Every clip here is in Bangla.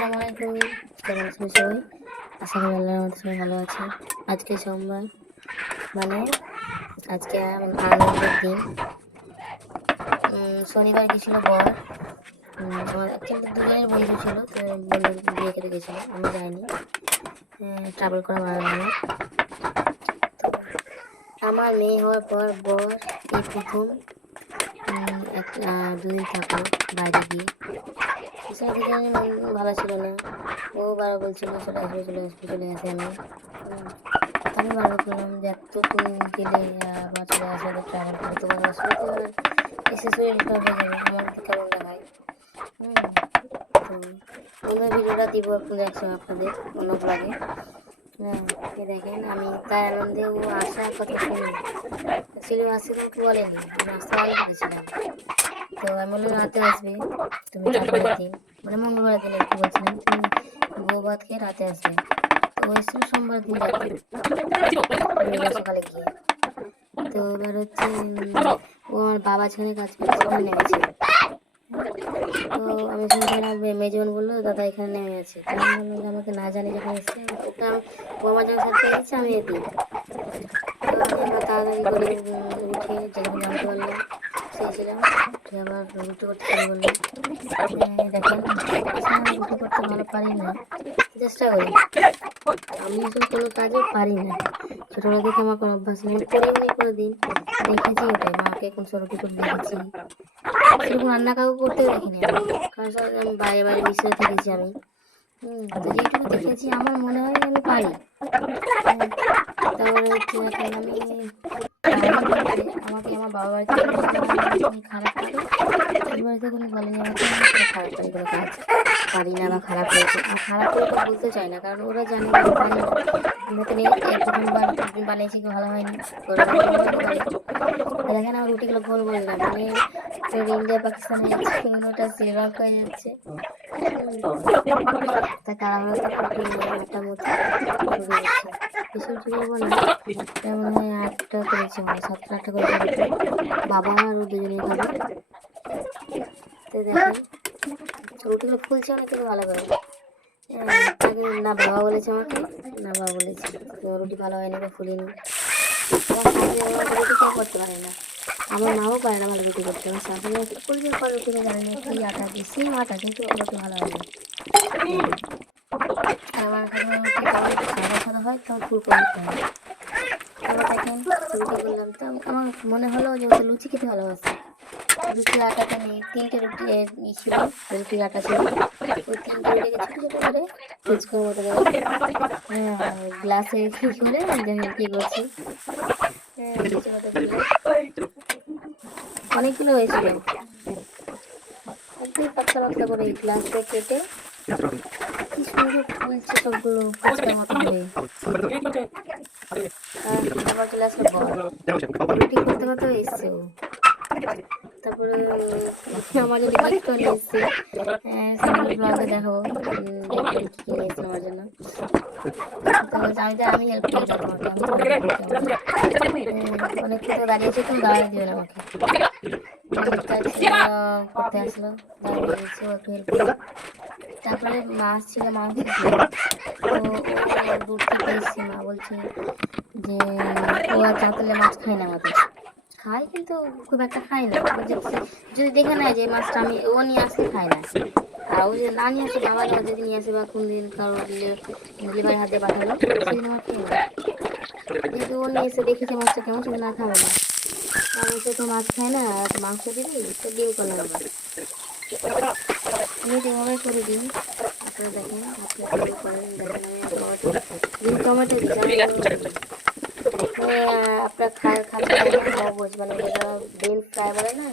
আসসালামু আলাইকুম। কেমন আছেন সবাই? আশা করি আল্লাহর রহমতে সবাই ভালো আছে। আজকে সোমবার, মানে আজকে আনন্দের দিন। শনিবার গেছিল বর। আমার অ্যাকচুয়ালি দুজনের বন্ধু ছিল, তো বন্ধুর বিয়ে খেতে গেছিল, আমি যাইনি। ট্রাভেল করা ভালো লাগে। তো আমার মেয়ে হওয়ার পর বর এই প্রথম দুদিন থাকলো বাইরে গিয়ে। এছাড়া দুজনের মন ভালো ছিল না। ও বারবার বলছিল চলে আসবে চলে আসবে, চলে আসে আমি। তো আমি বারবার করলাম যে এতক্ষণ গেলে বা চলে আসবে, তো ট্রাভেল করে তো ভালো আসবে, তো আর এসে শরীর খারাপ হয়ে যাবে, আমার কেমন দেখায়। তো অন্য ভিডিওটা দিব আপনাদের একসঙ্গে আপনাদের অন্য ব্লগে। এ দেখেন আমি তার আনন্দে ও আসার কথা শুনি। অ্যাকচুয়ালি ও আসছে আমাকে বলেনি, আমি আসতে আগে বলেছিলাম। তো আমি বললাম রাতে আসবে তুমি, তারপরের দিন মানে মঙ্গলবার দিন আর কি বলছিলাম, তুমি বউ ভাত খেয়ে রাতে আসবে। তো ও এসেছিল সোমবার দিন রাতে, রবিবার সকালে গিয়ে। তো এবার হচ্ছে ও আমার বাবা ছেলে কাজ করে সেখানে নেমেছে। তো আমি শুনছিলাম মেজবান বললো দাদা এখানে নেমে আছে। তো আমি বললাম যে আমাকে না জানি যখন এসছে, ওকে ও আমার যখন সাথে গেছে আমি এদিকে। তো আমি আবার তাড়াতাড়ি করে উঠে যেখানে জানতে পারলাম চেয়েছিলাম, উঠে আবার রুটি করতে শুরু করলাম। দেখেন আমি রুটি করতে ভালো পারি না, চেষ্টা করি। আমি আসলে কোনো কাজে পারি না, ছোটবেলা থেকে আমার কোনো অভ্যাস নেই, করিনি কোনো দিন। দেখেছি ওটাই, মাকে কোন সব রুটি করে দেখেছি, সেরকম রান্না কাউকে করতেও দেখিনি আমি, কারণ সব আমি বাইরে বাইরে মিশরে থেকেছি আমি। তো যেটুকু দেখেছি আমার মনে হয় আমি পারি। তারপরে হচ্ছে এখন আমি পারি বলতে আমাকে আমার বাবা বাড়িতে তুমি খারাপ পারো, এই বাড়িতে কোনো বলেনি আমাকে আমি কোনো খারাপ পারি কোনো কাজ পারি না বা খারাপ হয়েছে। আমি খারাপ করে তো বলতে চাই না, কারণ ওরা জানে যে আমি পারি। নতুন প্রথমবার বানিয়েছি ভালো হয়নি, ওরা বলে। দেখেন আমার রুটিগুলো গোল গোল না, মানে ইন্ডিয়া পাকিস্তানে যাচ্ছে, ওটা শ্রীলঙ্কা হয়ে যাচ্ছে। তা তাড়াহুড়ো আটটা মতো রুটি হচ্ছে, বেশি রুটি করবো না, তার মনে হয় 8টা করেছি, মানে 7টা 8টা করেছি রুটি। বাবা আর ও দুজনেই খাবে। তো দেখেন রুটিগুলো ফুলছে অনেক কিন্তু ভালো করে। তাকে না বাবা বলেছে আমাকে, না বাবা বলেছে রুটি ভালো হয়নি বা ফুলেনি। আমার শাশুড়ি আমার রুটি কেউ করতে পারে না, আমার মাও পারে না ভালো রুটি করতে। আমার শাশুড়ি আসলে পরিবার করে রুটি জানে না কি আটা দিয়ে, সেম আটা কিন্তু রুটি ভালো হয় না। আর আমার রুটি কেমন সাদা সাদা হয়, কেমন ফুলকো দিতে হয়। তারপর দেখেন রুটি করলাম, তো আমার মনে হলো যে ওটা লুচি খেতে ভালোবাসে। রুটির আটাটা নিয়ে 3টে রুটি ছিল, রুটির আটা ছিল, ওই 3টে রুটিকে ছোটো ছোটো করে ফুচকার মতো করে গ্লাসে কি করে দেখেন কি করছি। মিষ্টি মতো করলে অনেকগুলো হয়েছিল, একদম পাতলা পাতলা করে গ্লাসে কেটে কি সুন্দর ফুলছে সবগুলো ফুচকার মতো হয়ে। তারপর চলে আসলো বল, রুটি করতে করতে এসছে ও। তারপরে আমার জন্য গিফটও নিয়ে এসছে, সামনে ব্লগে দেখাবো দেখবেন কী কী নিয়ে এসছে আমার জন্য। তো বলছে আমি হেল্প করে দিই তোমাকে, আমি অনেকক্ষণ তো দাঁড়িয়েছে, তুমি দাঁড়াতে দিও না আমাকে। করতে আসলো, দাঁড়িয়ে দিয়েছে ও একটু হেল্প করে। তারপরে মাছ ছিল, মাংস ছিল, তো ও দূর থেকে এসছে, মা বলছে যে ও আর চাতালে মাছ খায় না, আমাদের খায় কিন্তু খুব একটা খায় না। ও যদি দেখে নেয় যে মাছটা আমি ও নিয়ে আসলে খায় না, আর ও যদি না নিয়ে আসে, বাবা যদি নিয়ে আসে বা কোন দিন কারো ডেলিভারি হাতে পাঠালো, সেদিন আমার খেয়ে নেয়। যেহেতু ও নিয়ে এসে দেখেছে মাছটা কেমন, সেদিন না খাবে না। আর বলছে তো মাছ খায় না, তো মাংস দিবি, তো ডিম করলাম আবার। আমি যেভাবে করে দিই, আপনারা দেখেন আপনারা কীভাবে করেন, দেখেন আমি টমেটো ডিম টমেটো দিই। আপনার খাচ্ছে মগজ, মানে যেটা ব্রেন ফ্রাই বলে না,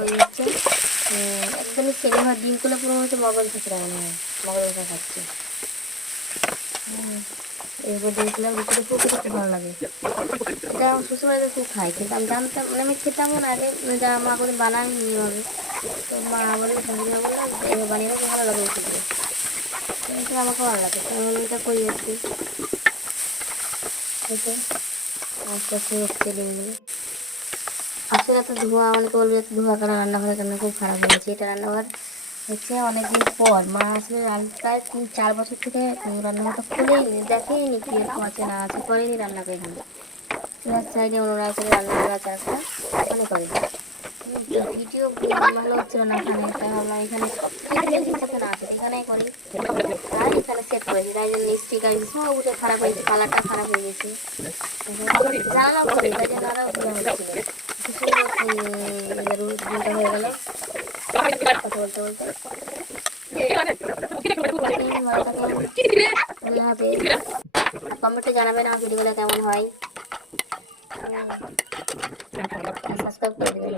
ওই হচ্ছে একদমই সেম হয়, ডিমগুলো পুরো হচ্ছে মগজ ভিতরে মনে হয় মগজ ভাষা খাচ্ছে। এরপর দিয়েছিলাম রুটিটা খুব খেতে খুব ভালো লাগে। এটা আমার শ্বশুরবাড়িতে খুব খাই, কিন্তু আমি জানতাম মানে আমি খেতাম না আগে, যা মা করে বানায়নি এইভাবে। তো মা বললো, শাশুড়ি বললো এইভাবে বানিয়ে খুব ভালো লাগে রুটিগুলো, কিন্তু আমাকে ভালো লাগে, তো আমি এটা করি আর কি। হয়তো আস্তে আস্তে হচ্ছে ডিমগুলো। আসলে এত ধোঁয়া, অনেকে বলবে এত ধোঁয়া কেন রান্নাঘরে, কেন খুব খারাপ হয়েছে এটা রান্নাঘর। হচ্ছে অনেকদিন পর মা আসলে প্রায় 3-4 বছর থেকে রান্নাঘরটা খোলেইনি, দেখেইনি কি এরকম আছে না আছে, করেনি রান্না করেনি। এবার চাইলে ওনারা করে রান্না করা চাষটা ওখানে করেনি। ভিডিও ভালো হচ্ছিল না ওখানে, তাই ভাবলাম এখানে ঠিকঠাক না আছে এখানেই করি। আর এখানে সেট করেছি, তাই জন্য স্টিকার সব উঠে খারাপ হয়েছে, কালারটা খারাপ হয়ে গেছে। জানালাও করি, তাই জন্য আরও ধুলো হচ্ছিল। কি সুন্দর দিনটা হয়ে গেল কথা বলতে বলতে। ভালো থাকেন, আল্লাহ হাফেজ। কমেন্টে জানাবেন আমার ভিডিওগুলো কেমন হয়, সাবস্ক্রাইব করে দেবেন।